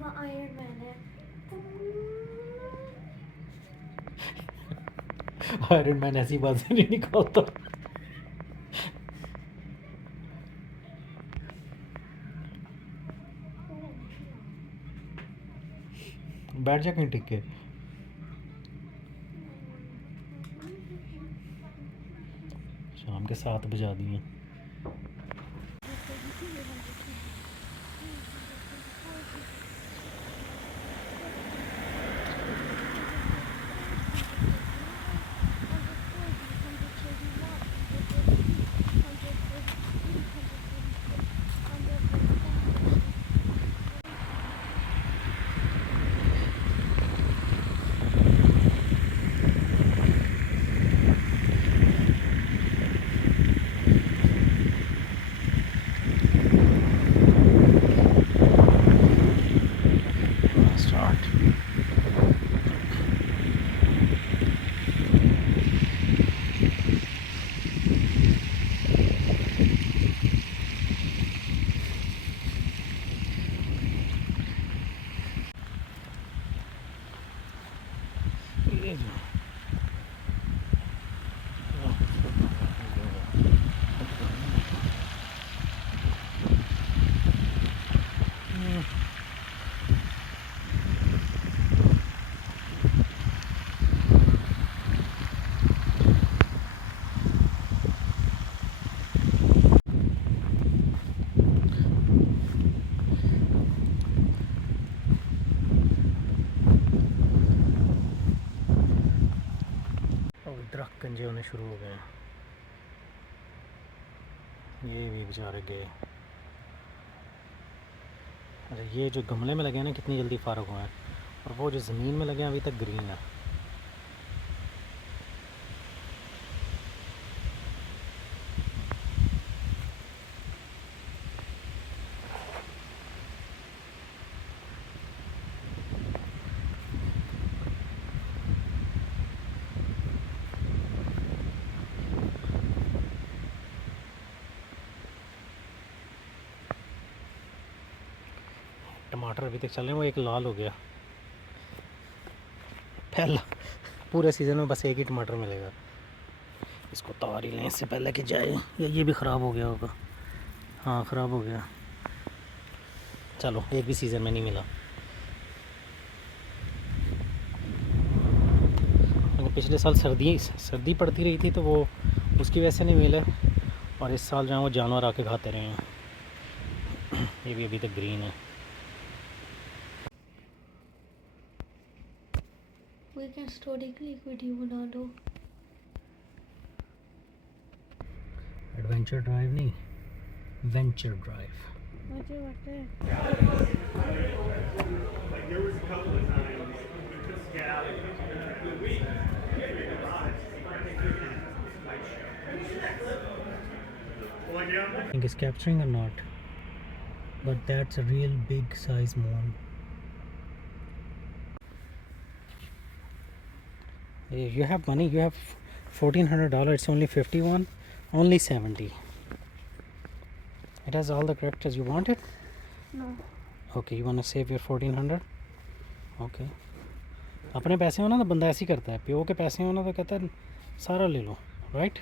वहाँ iron man है। Iron man ऐसी बात से नहीं निकालता। बैठ जा कहीं टिक के। शाम के 7 बजा दिए। दरख्त गंजे होने शुरू हो गए हैं। ये भी बेचारे गए। अच्छा, ये जो गमले में लगे हैं ना कितनी जल्दी फारग हुए हैं, और वो जो ज़मीन में लगे हैं अभी तक ग्रीन है। टमाटर अभी तक चल रहे हैं, वो एक लाल हो गया। पहला पूरे सीज़न में बस एक ही टमाटर मिलेगा। इसको तार ही लें इससे पहले कि जाए, या ये भी ख़राब हो गया होगा। हाँ, ख़राब हो गया। चलो, एक भी सीज़न में नहीं मिला। पिछले साल सर्दी पड़ती रही थी तो वो उसकी वजह से नहीं मिले, और इस साल जहाँ वो जानवर आके खाते रहे हैं। ये भी अभी तक ग्रीन है। वीकेंड स्टोरी की एक वीडियो बना दो। एडवेंचर ड्राइव नहीं, वेंचर ड्राइव। मुझे लगता है I think it's capturing or not, but that's a real big size moon. You have money, you have $1,400, it's only 51, only 70. It has all the characters. You want it? No. Okay, you want to save your 1,400? Okay. अपने पैसे हो ना तो बंदा ऐसे ही करता है, प्यो के पैसे हो ना तो कहता है सारा ले लो, राइट?